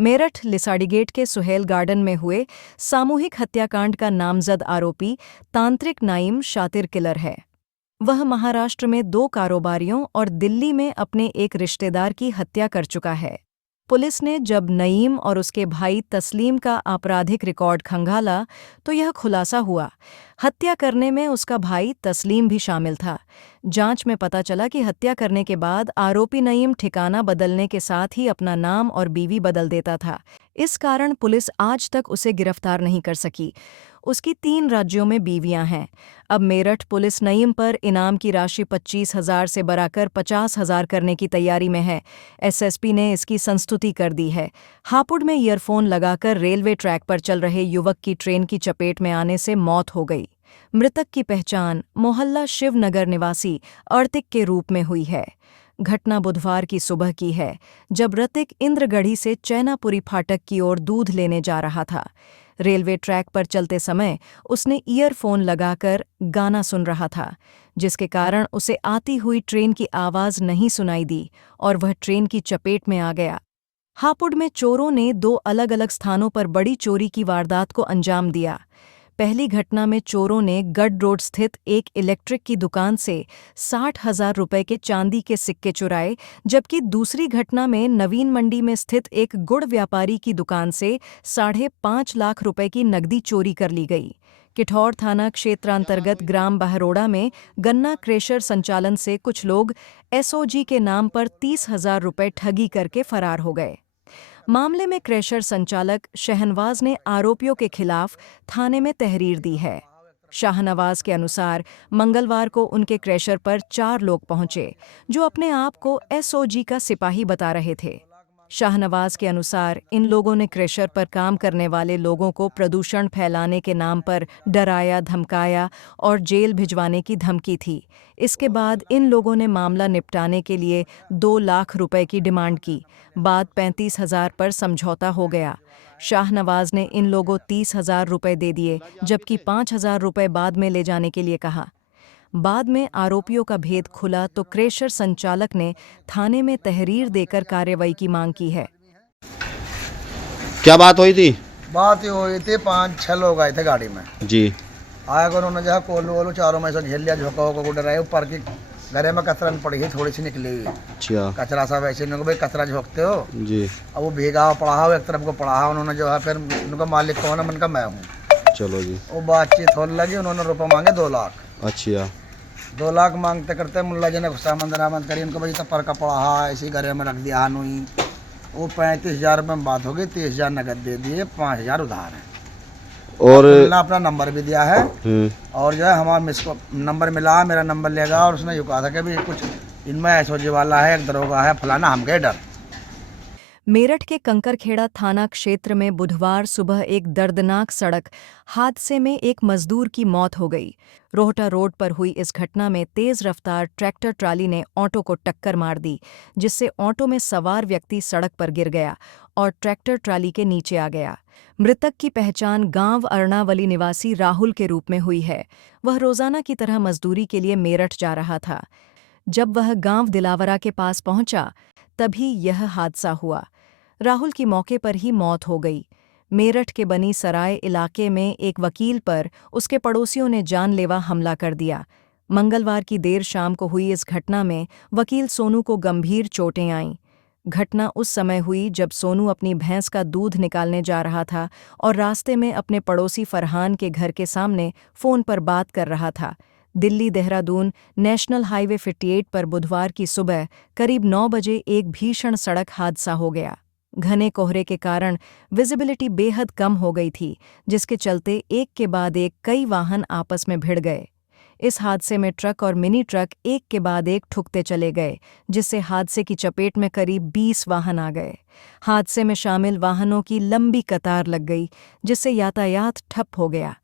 मेरठ लिसाड़ीगेट के सुहेल गार्डन में हुए सामूहिक हत्याकांड का नामजद आरोपी तांत्रिक नाईम शातिर किलर है। वह महाराष्ट्र में 2 कारोबारियों और दिल्ली में अपने एक रिश्तेदार की हत्या कर चुका है। पुलिस ने जब नईम और उसके भाई तस्लीम का आपराधिक रिकॉर्ड खंगाला तो यह खुलासा हुआ, हत्या करने में उसका भाई तस्लीम भी शामिल था। जांच में पता चला कि हत्या करने के बाद आरोपी नईम ठिकाना बदलने के साथ ही अपना नाम और बीवी बदल देता था। इस कारण पुलिस आज तक उसे गिरफ्तार नहीं कर सकी। उसकी 3 राज्यों में बीवियां हैं। अब मेरठ पुलिस नईम पर इनाम की राशि 25,000 से बढ़ाकर 50,000 करने की तैयारी में है। एसएसपी ने इसकी संस्तुति कर दी है। हापुड़ में ईयरफोन लगाकर रेलवे ट्रैक पर चल रहे युवक की ट्रेन की चपेट में आने से मौत हो गई। मृतक की पहचान मोहल्ला शिवनगर निवासी अर्तिक के रूप में हुई है। घटना बुधवार की सुबह की है, जब ऋतिक इंद्रगढ़ी से चैनापुरी फाटक की ओर दूध लेने जा रहा था। रेलवे ट्रैक पर चलते समय उसने ईयरफोन लगाकर गाना सुन रहा था, जिसके कारण उसे आती हुई ट्रेन की आवाज़ नहीं सुनाई दी और वह ट्रेन की चपेट में आ गया। हापुड़ में चोरों ने 2 अलग-अलग स्थानों पर बड़ी चोरी की वारदात को अंजाम दिया। पहली घटना में चोरों ने गढ़ रोड स्थित एक इलेक्ट्रिक की दुकान से 60,000 रुपए के चांदी के सिक्के चुराए, जबकि दूसरी घटना में नवीन मंडी में स्थित एक गुड़ व्यापारी की दुकान से 5.5 लाख रुपए की नकदी चोरी कर ली गई। किठौर थाना क्षेत्रांतर्गत ग्राम बहरोड़ा में गन्ना क्रेशर संचालन से कुछ लोग एसओजी के नाम पर 30,000 रुपए ठगी करके फरार हो गए। मामले में क्रेशर संचालक शहनवाज ने आरोपियों के खिलाफ थाने में तहरीर दी है। शाहनवाज के अनुसार मंगलवार को उनके क्रेशर पर 4 लोग पहुंचे, जो अपने आप को एसओजी का सिपाही बता रहे थे। शाहनवाज के अनुसार इन लोगों ने क्रेशर पर काम करने वाले लोगों को प्रदूषण फैलाने के नाम पर डराया, धमकाया और जेल भिजवाने की धमकी थी। इसके बाद इन लोगों ने मामला निपटाने के लिए 2 लाख रुपए की डिमांड की। बाद 35,000 पर समझौता हो गया। शाहनवाज ने इन लोगों 30,000 रुपए दे दिए, जबकि 5,000 रुपए बाद में ले जाने के लिए कहा। बाद में आरोपियों का भेद खुला तो क्रेशर संचालक ने थाने में तहरीर देकर कार्रवाई की मांग की है। क्या बात हुई थी? बात ये हुई थी, 5-6 लोग आए थे गाड़ी में। जी। आया कर उन्होंने जो है कोलू वोलू चारों में से घेर लिया, झोंका वोका को डराए। ऊपर की घरे में कचरा नहीं पड़ी है, थोड़ी सी निकली हुई अच्छा। कचरा सा वैसे इन्होंने भाई कचरा झोंकते हो जी। अब वो भीगा हुआ पड़ा हो, एक तरफ को पड़ा हो। उन्होंने जो है फिर उनका मालिक कौन है, उनका मैं हूँ। चलो जी। वो बातचीत होने लगी, उन्होंने रुपये मांगे 2 लाख। अच्छा। 2 लाख मांगते करते मुल्ला जी ने गुस्सा मंदरामंद करी, उनको भाई तपर का पड़ा हा ऐसी घरे में रख दिया हानुई। वो 35,000 रुपये में बात हो गई, 30,000 नगद दे दिए, 5,000 उधार है। और उन्होंने अपना नंबर भी दिया है और जो है हमारा मिसको नंबर मिला, मेरा नंबर लेगा। और उसने ये कहा था कि भी कुछ इनमें एसओजी वाला है, एक दरोगा है, फलाना, हम गए डर। मेरठ के कंकरखेड़ा थाना क्षेत्र में बुधवार सुबह एक दर्दनाक सड़क हादसे में एक मजदूर की मौत हो गई। रोहटा रोड पर हुई इस घटना में तेज रफ्तार ट्रैक्टर ट्राली ने ऑटो को टक्कर मार दी, जिससे ऑटो में सवार व्यक्ति सड़क पर गिर गया और ट्रैक्टर ट्राली के नीचे आ गया। मृतक की पहचान गांव अर्णावली निवासी राहुल के रूप में हुई है। वह रोजाना की तरह मजदूरी के लिए मेरठ जा रहा था। जब वह गांव दिलावरा के पास पहुंचा, तभी यह हादसा हुआ। राहुल की मौके पर ही मौत हो गई। मेरठ के बनी सराय इलाके में एक वकील पर उसके पड़ोसियों ने जानलेवा हमला कर दिया। मंगलवार की देर शाम को हुई इस घटना में वकील सोनू को गंभीर चोटें आईं। घटना उस समय हुई जब सोनू अपनी भैंस का दूध निकालने जा रहा था और रास्ते में अपने पड़ोसी फरहान के घर के सामने फ़ोन पर बात कर रहा था। दिल्ली देहरादून नेशनल हाईवे 58 पर बुधवार की सुबह करीब 9 बजे एक भीषण सड़क हादसा हो गया। घने कोहरे के कारण विजिबिलिटी बेहद कम हो गई थी, जिसके चलते एक के बाद एक कई वाहन आपस में भिड़ गए। इस हादसे में ट्रक और मिनी ट्रक एक के बाद एक ठुकते चले गए, जिससे हादसे की चपेट में करीब 20 वाहन आ गए। हादसे में शामिल वाहनों की लंबी कतार लग गई, जिससे यातायात ठप हो गया।